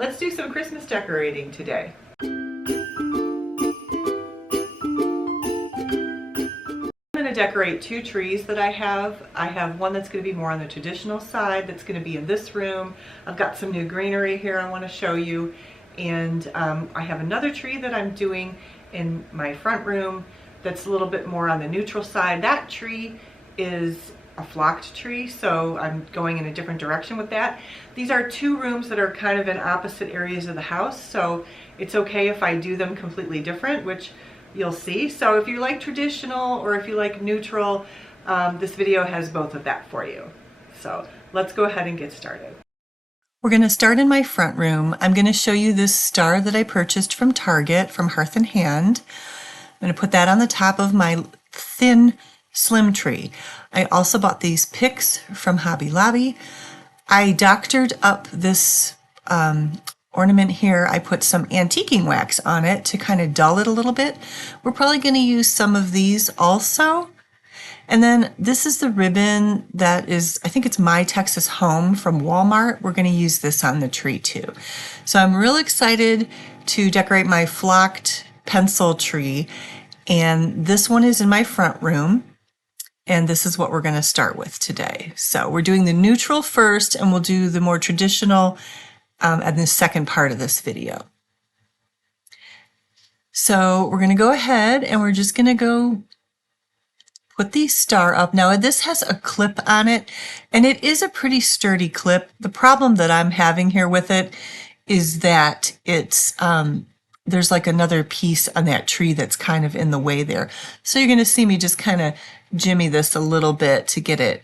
let's do some Christmas decorating today. I'm going to decorate two trees that I have. I have one that's going to be more on the traditional side that's going to be in this room. I've got some new greenery here I want to show you, and I have another tree that I'm doing in my front room that's a little bit more on the neutral side. That tree is a flocked tree, so I'm going in a different direction with that. These are two rooms that are kind of in opposite areas of the house, so it's okay if I do them completely different, which you'll see. So if you like traditional or if you like neutral, this video has both of that for you. So let's go ahead and get started. We're going to start in my front room. I'm going to show you this star that I purchased from Target from Hearth and Hand. I'm going to put that on the top of my thin slim tree. I also bought these picks from Hobby Lobby. I doctored up this ornament here. I put some antiquing wax on it to kind of dull it a little bit. We're probably going to use some of these also. And then this is the ribbon that is, I think it's My Texas Home from Walmart. We're going to use this on the tree too. So I'm real excited to decorate my flocked pencil tree. And this one is in my front room. And this is what we're going to start with today. So we're doing the neutral first, and we'll do the more traditional in the second part of this video. So we're going to go ahead and we're just going to go put the star up. Now this has a clip on it, and it is a pretty sturdy clip. The problem that I'm having here with it is that it's there's like another piece on that tree that's kind of in the way there. So you're going to see me just kind of jimmy this a little bit to get it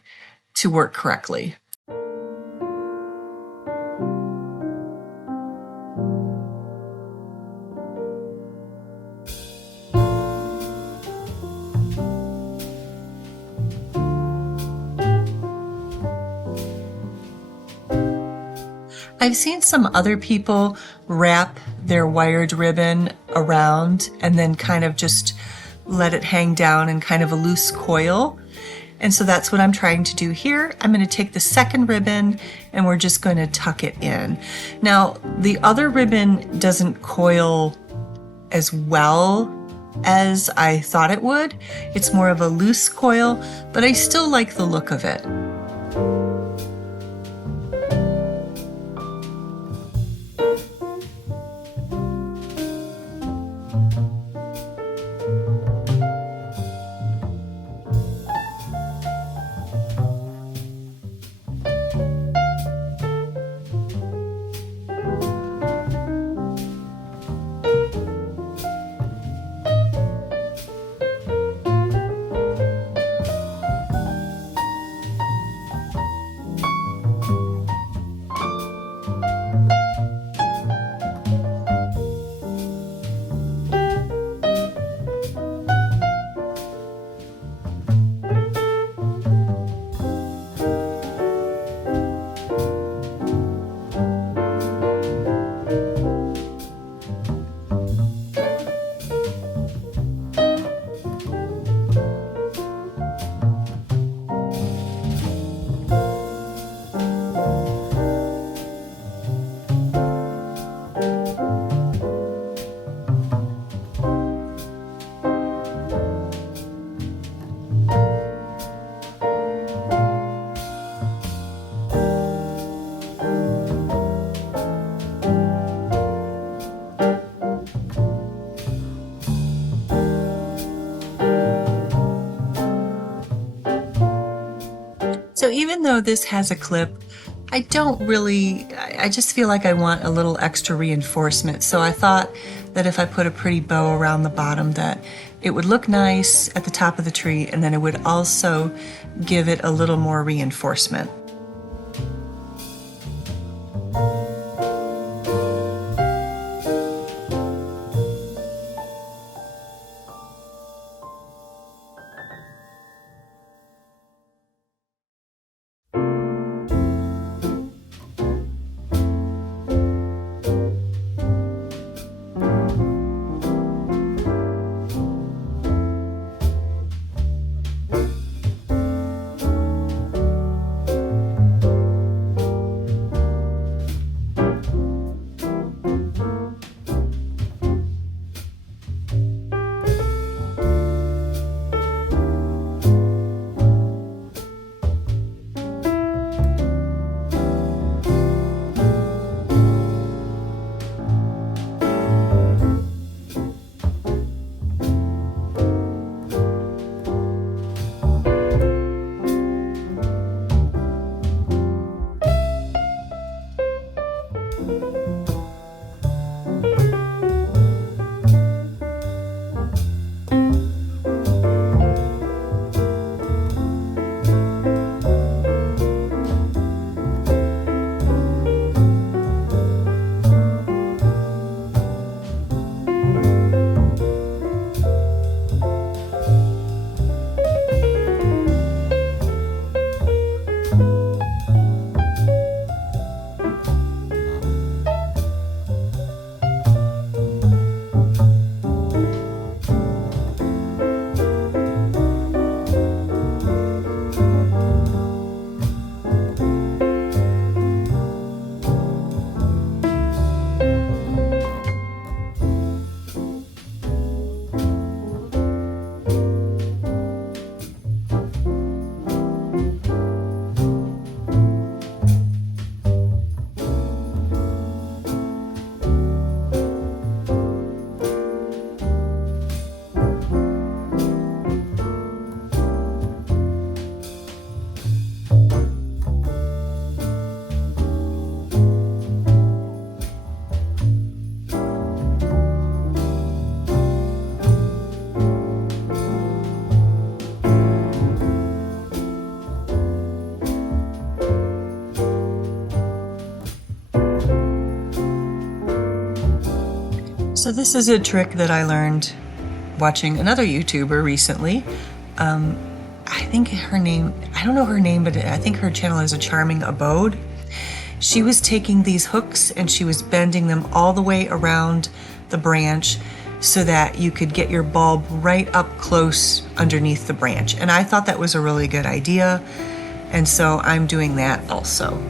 to work correctly. I've seen some other people wrap their wired ribbon around and then kind of just let it hang down in kind of a loose coil. And so that's what I'm trying to do here. I'm going to take the second ribbon and we're just going to tuck it in. Now, the other ribbon doesn't coil as well as I thought it would. It's more of a loose coil, but I still like the look of it. So even though this has a clip, I just feel like I want a little extra reinforcement. So I thought that if I put a pretty bow around the bottom, that it would look nice at the top of the tree, and then it would also give it a little more reinforcement. So this is a trick that I learned watching another YouTuber recently. I think her name, I don't know her name, but I think her channel is A Charming Abode. She was taking these hooks and she was bending them all the way around the branch so that you could get your bulb right up close underneath the branch. And I thought that was a really good idea. And so I'm doing that also.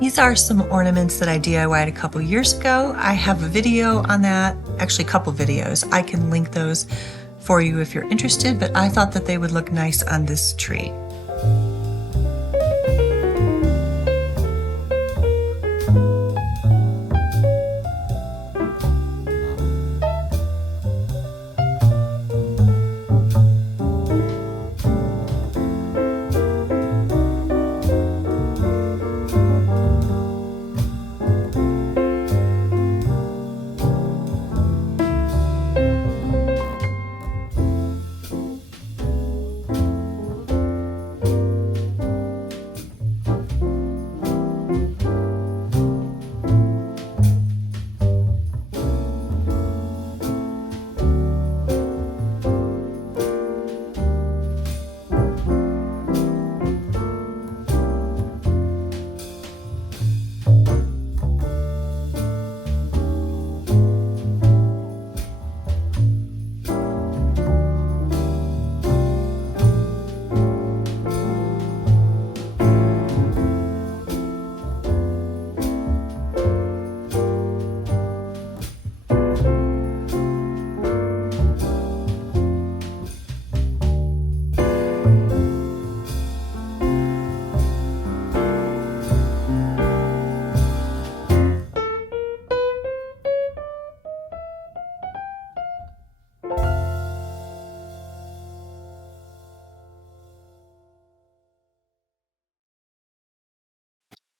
These are some ornaments that I DIY'd a couple years ago. I have a video on that, actually a couple videos. I can link those for you if you're interested, but I thought that they would look nice on this tree.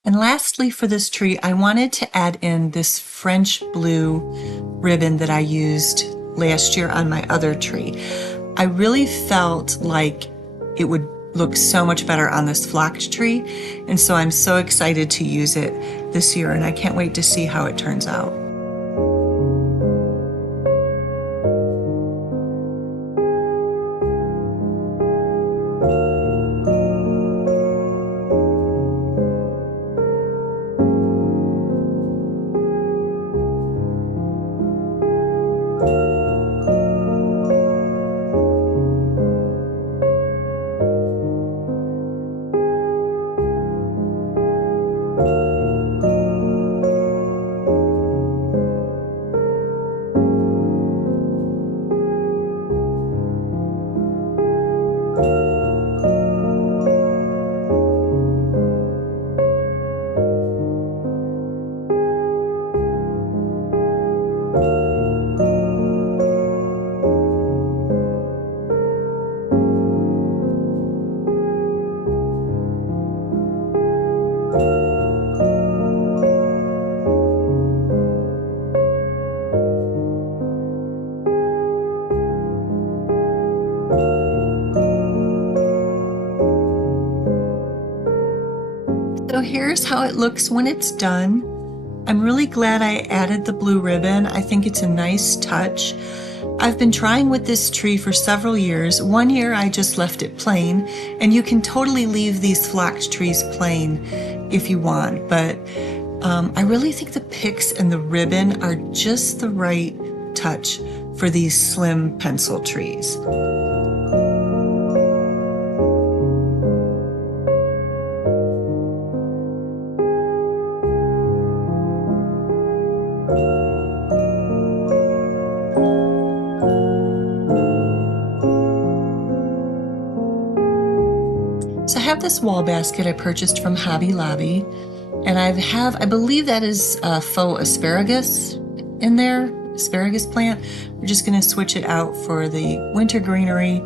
And lastly for this tree, I wanted to add in this French blue ribbon that I used last year on my other tree. I really felt like it would look so much better on this flocked tree, and so I'm so excited to use it this year, and I can't wait to see how it turns out. So here's how it looks when it's done. I'm really glad I added the blue ribbon. I think it's a nice touch. I've been trying with this tree for several years. One year I just left it plain, and you can totally leave these flocked trees plain if you want, but I really think the picks and the ribbon are just the right touch for these slim pencil trees. So I have this wall basket I purchased from Hobby Lobby, and I believe that is faux asparagus in there, asparagus plant. We're just gonna switch it out for the winter greenery.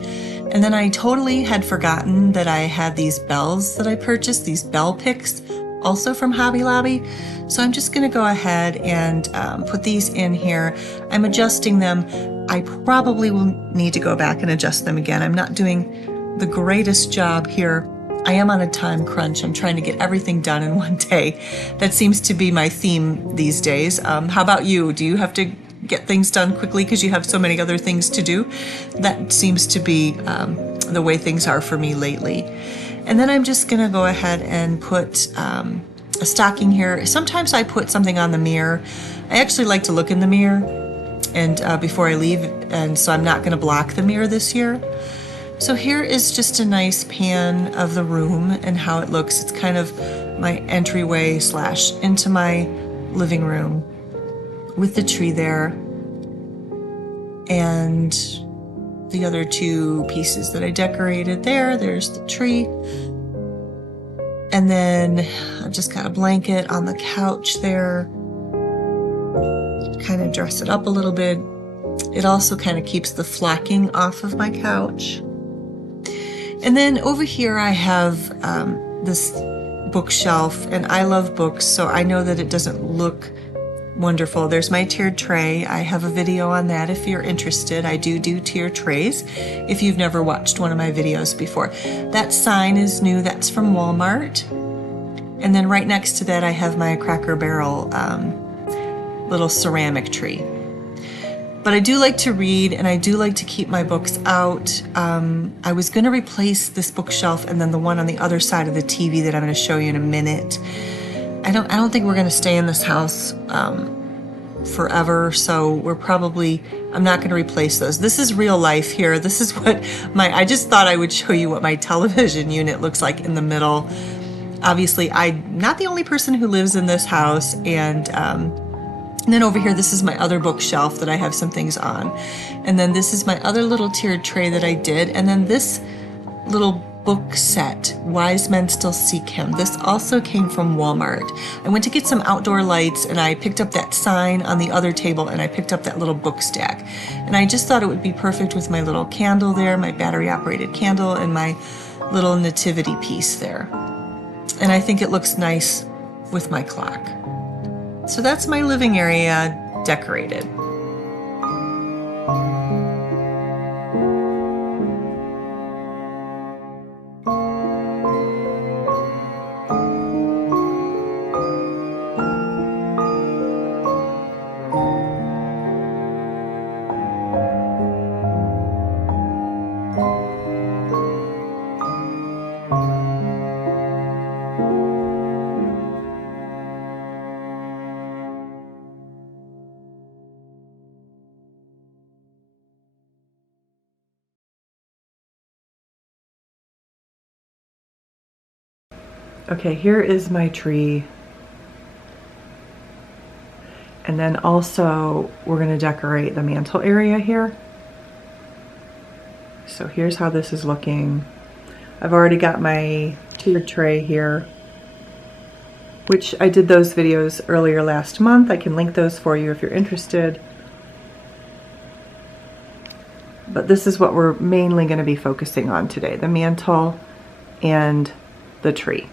And then I totally had forgotten that I had these bells that I purchased, these bell picks, also from Hobby Lobby. So I'm just gonna go ahead and put these in here. I'm adjusting them. I probably will need to go back and adjust them again. I'm not doing the greatest job here. I am on a time crunch. I'm trying to get everything done in one day. That seems to be my theme these days. How about you? Do you have to get things done quickly because you have so many other things to do? That seems to be the way things are for me lately. And then I'm just gonna go ahead and put a stocking here. Sometimes I put something on the mirror. I actually like to look in the mirror and before I leave, and so I'm not gonna block the mirror this year. So here is just a nice pan of the room and how it looks. It's kind of my entryway / into my living room with the tree there and the other two pieces that I decorated there. There's the tree. And then I've just got a blanket on the couch there. Kind of dress it up a little bit. It also kind of keeps the flocking off of my couch. And then over here I have this bookshelf, and I love books, so I know that it doesn't look wonderful. There's my tiered tray. I have a video on that if you're interested. I do tiered trays if you've never watched one of my videos before. That sign is new. That's from Walmart. And then right next to that I have my Cracker Barrel little ceramic tree. But I do like to read, and I do like to keep my books out. I was going to replace this bookshelf and then the one on the other side of the TV that I'm going to show you in a minute. I don't think we're going to stay in this house forever, so I'm not going to replace those. This is real life here. This is what I just thought I would show you what my television unit looks like in the middle. Obviously, I'm not the only person who lives in this house, and then over here, this is my other bookshelf that I have some things on. And then this is my other little tiered tray that I did. And then this little book set, Wise Men Still Seek Him. This also came from Walmart. I went to get some outdoor lights, and I picked up that sign on the other table, and I picked up that little book stack. And I just thought it would be perfect with my little candle there, my battery operated candle, and my little nativity piece there. And I think it looks nice with my clock. So that's my living area decorated. Okay, here is my tree. And then also we're going to decorate the mantle area here. So here's how this is looking. I've already got my tiered tray here, which I did those videos earlier last month. I can link those for you if you're interested. But this is what we're mainly going to be focusing on today, the mantle and the tree.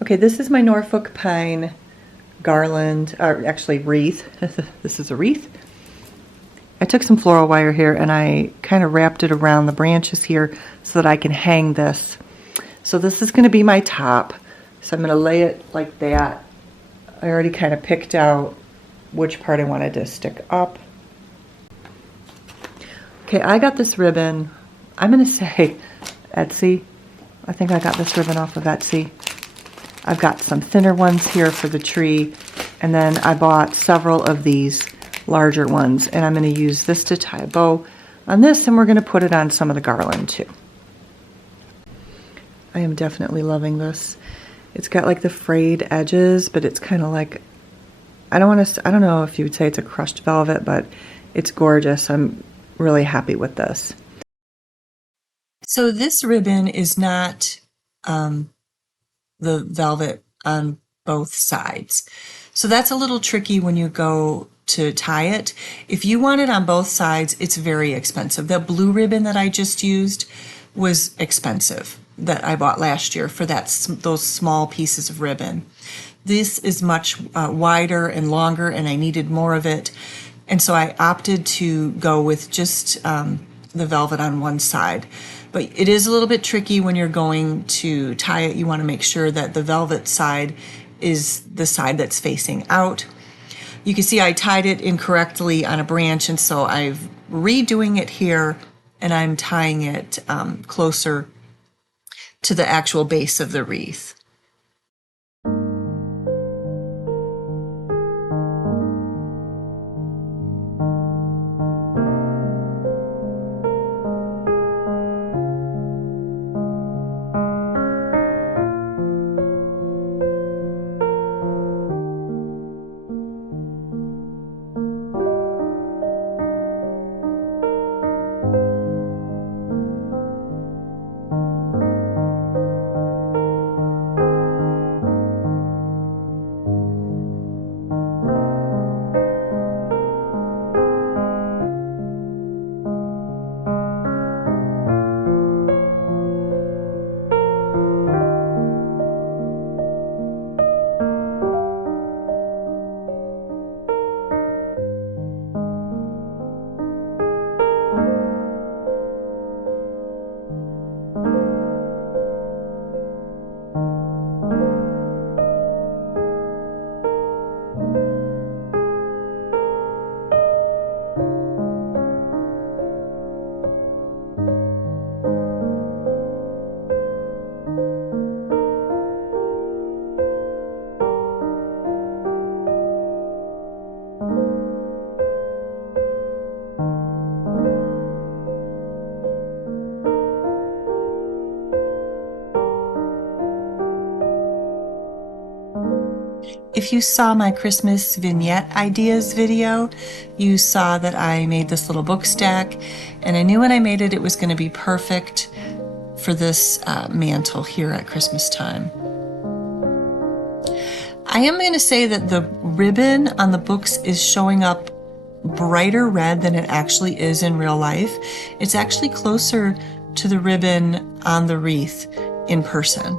Okay, this is my Norfolk pine garland, or actually wreath. This is a wreath. I took some floral wire here and I kind of wrapped it around the branches here so that I can hang this. So this is going to be my top. So I'm going to lay it like that. I already kind of picked out which part I wanted to stick up. Okay, I got this ribbon, I'm going to say Etsy. I think I got this ribbon off of Etsy. I've got some thinner ones here for the tree, and then I bought several of these larger ones, and I'm going to use this to tie a bow on this, and we're going to put it on some of the garland too. I am definitely loving this. It's got like the frayed edges, but it's kind of like, I don't know if you would say it's a crushed velvet, but it's gorgeous. I'm really happy with this. So this ribbon is not the velvet on both sides. So that's a little tricky when you go to tie it. If you want it on both sides, it's very expensive. The blue ribbon that I just used was expensive, that I bought last year for those small pieces of ribbon. This is much wider and longer, and I needed more of it. And so I opted to go with just the velvet on one side. But it is a little bit tricky when you're going to tie it. You want to make sure that the velvet side is the side that's facing out. You can see I tied it incorrectly on a branch, and so I'm redoing it here, and I'm tying it closer to the actual base of the wreath. If you saw my Christmas vignette ideas video, you saw that I made this little book stack, and I knew when I made it, it was going to be perfect for this mantle here at Christmas time. I am going to say that the ribbon on the books is showing up brighter red than it actually is in real life. It's actually closer to the ribbon on the wreath in person.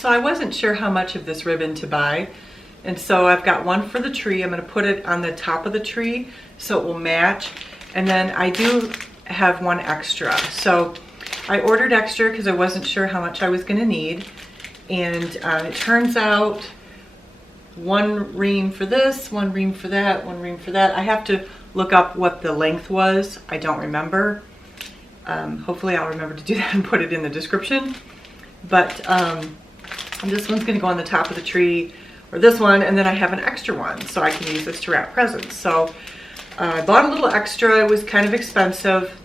So I wasn't sure how much of this ribbon to buy, and so I've got one for the tree. I'm going to put it on the top of the tree so it will match, and then I do have one extra. So I ordered extra because I wasn't sure how much I was going to need, and it turns out one ream for this, one ream for that, one ream for that. I have to look up what the length was. I don't remember. Hopefully I'll remember to do that and put it in the description. But this one's going to go on the top of the tree, or this one, and then I have an extra one so I can use this to wrap presents. So I bought a little extra. It was kind of expensive,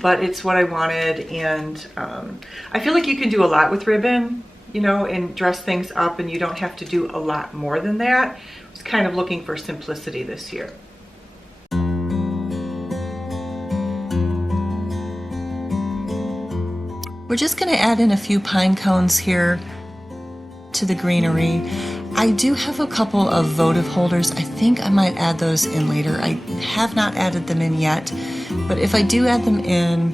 but it's what I wanted, and I feel like you can do a lot with ribbon, you know, and dress things up, and you don't have to do a lot more than that. I was kind of looking for simplicity this year. We're just going to add in a few pine cones here to the greenery. I do have a couple of votive holders. I think I might add those in later. I have not added them in yet, but if I do add them in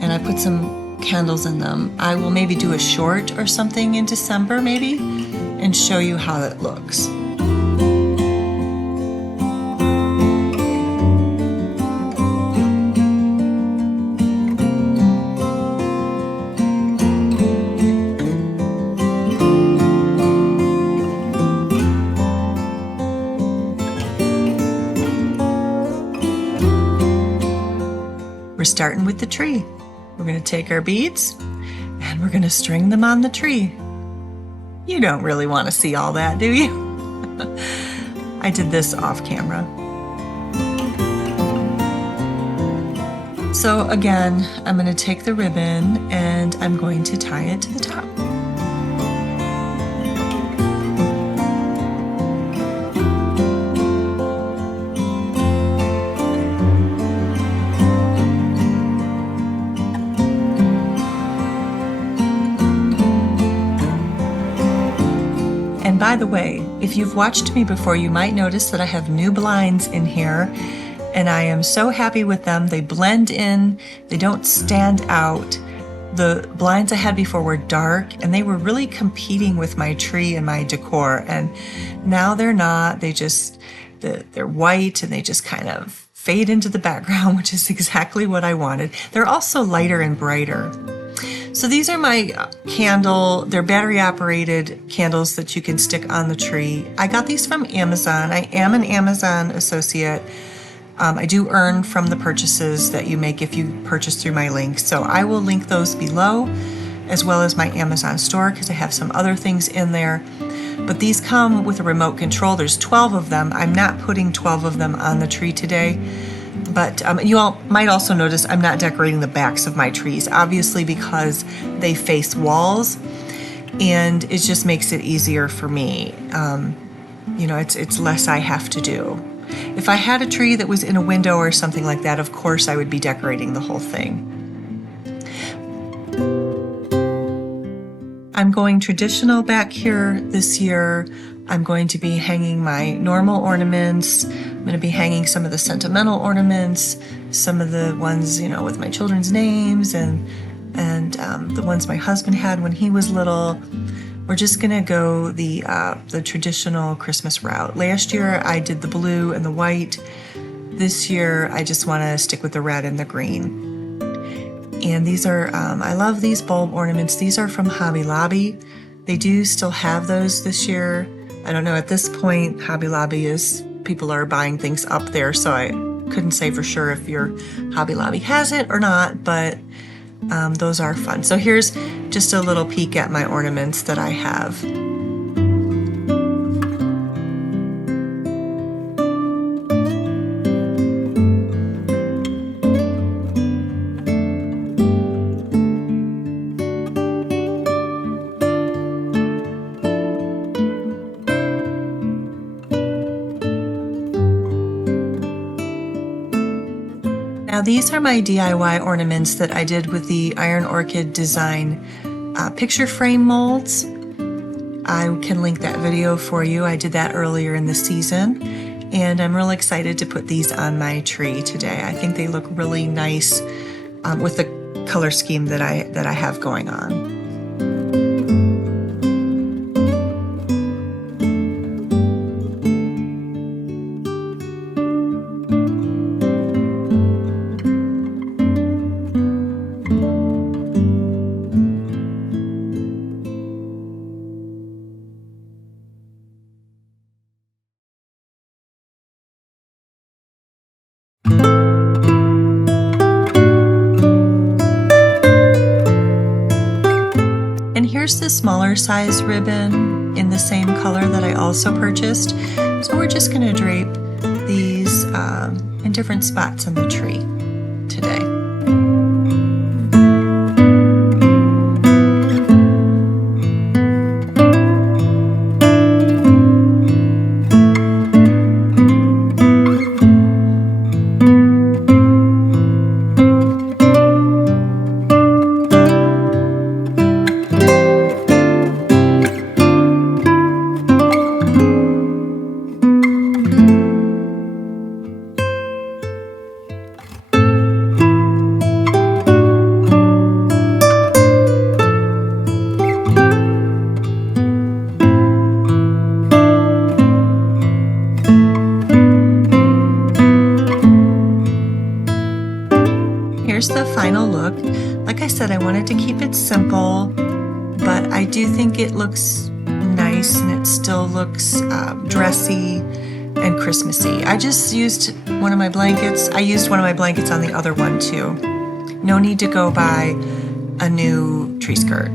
and I put some candles in them, I will maybe do a short or something in December maybe and show you how that looks. We're starting with the tree. We're going to take our beads and we're going to string them on the tree. You don't really want to see all that, do you? I did this off camera. So again, I'm going to take the ribbon and I'm going to tie it to the top. By the way, if you've watched me before, you might notice that I have new blinds in here, and I am so happy with them. They blend in, they don't stand out. The blinds I had before were dark, and they were really competing with my tree and my decor, and now they're not. They're white, and they just kind of fade into the background, which is exactly what I wanted. They're also lighter and brighter. So these are my they're battery operated candles that you can stick on the tree. I got these from Amazon. I am an Amazon associate. I do earn from the purchases that you make if you purchase through my link. So I will link those below, as well as my Amazon store, because I have some other things in there. But these come with a remote control. There's 12 of them. I'm not putting 12 of them on the tree today. But you all might also notice I'm not decorating the backs of my trees, obviously because they face walls, and it just makes it easier for me. You know, it's less I have to do. If I had a tree that was in a window or something like that, of course I would be decorating the whole thing. I'm going traditional back here this year. I'm going to be hanging my normal ornaments. I'm going to be hanging some of the sentimental ornaments, some of the ones, you know, with my children's names, and the ones my husband had when he was little. We're just going to go the traditional Christmas route. Last year I did the blue and the white. This year I just want to stick with the red and the green. And these are, I love these bulb ornaments. These are from Hobby Lobby. They do still have those this year. I don't know, at this point, Hobby Lobby people are buying things up there, so I couldn't say for sure if your Hobby Lobby has it or not, but those are fun. So here's just a little peek at my ornaments that I have. Now these are my DIY ornaments that I did with the Iron Orchid Design picture frame molds. I can link that video for you. I did that earlier in the season, and I'm really excited to put these on my tree today. I think they look really nice with the color scheme that I have going on. smaller size ribbon in the same color that I also purchased. So we're just going to drape these in different spots on the tree today. Here's the final look. Like I said, I wanted to keep it simple, but I do think it looks nice and it still looks dressy and Christmassy. I just used one of my blankets. I used one of my blankets on the other one too. No need to go buy a new tree skirt.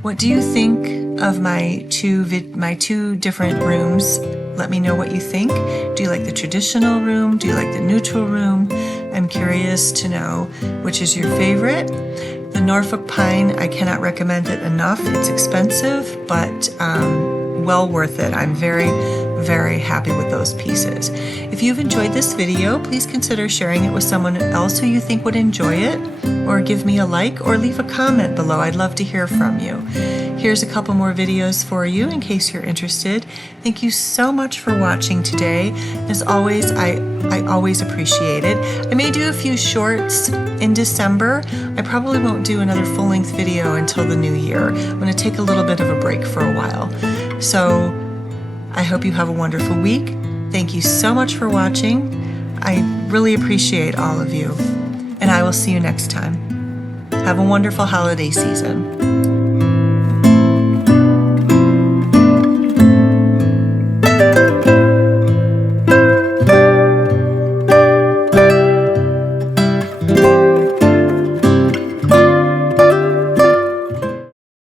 What do you think of my two different rooms? Let me know what you think. Do you like the traditional room? Do you like the neutral room? I'm curious to know which is your favorite. The Norfolk pine, I cannot recommend it enough. It's expensive, but well worth it. I'm very, very happy with those pieces. If you've enjoyed this video, please consider sharing it with someone else who you think would enjoy it, or give me a like or leave a comment below. I'd love to hear from you. Here's a couple more videos for you in case you're interested. Thank you so much for watching today. As always, I always appreciate it. I may do a few shorts in December. I probably won't do another full-length video until the new year. I'm going to take a little bit of a break for a while. So I hope you have a wonderful week. Thank you so much for watching. I really appreciate all of you. And I will see you next time. Have a wonderful holiday season.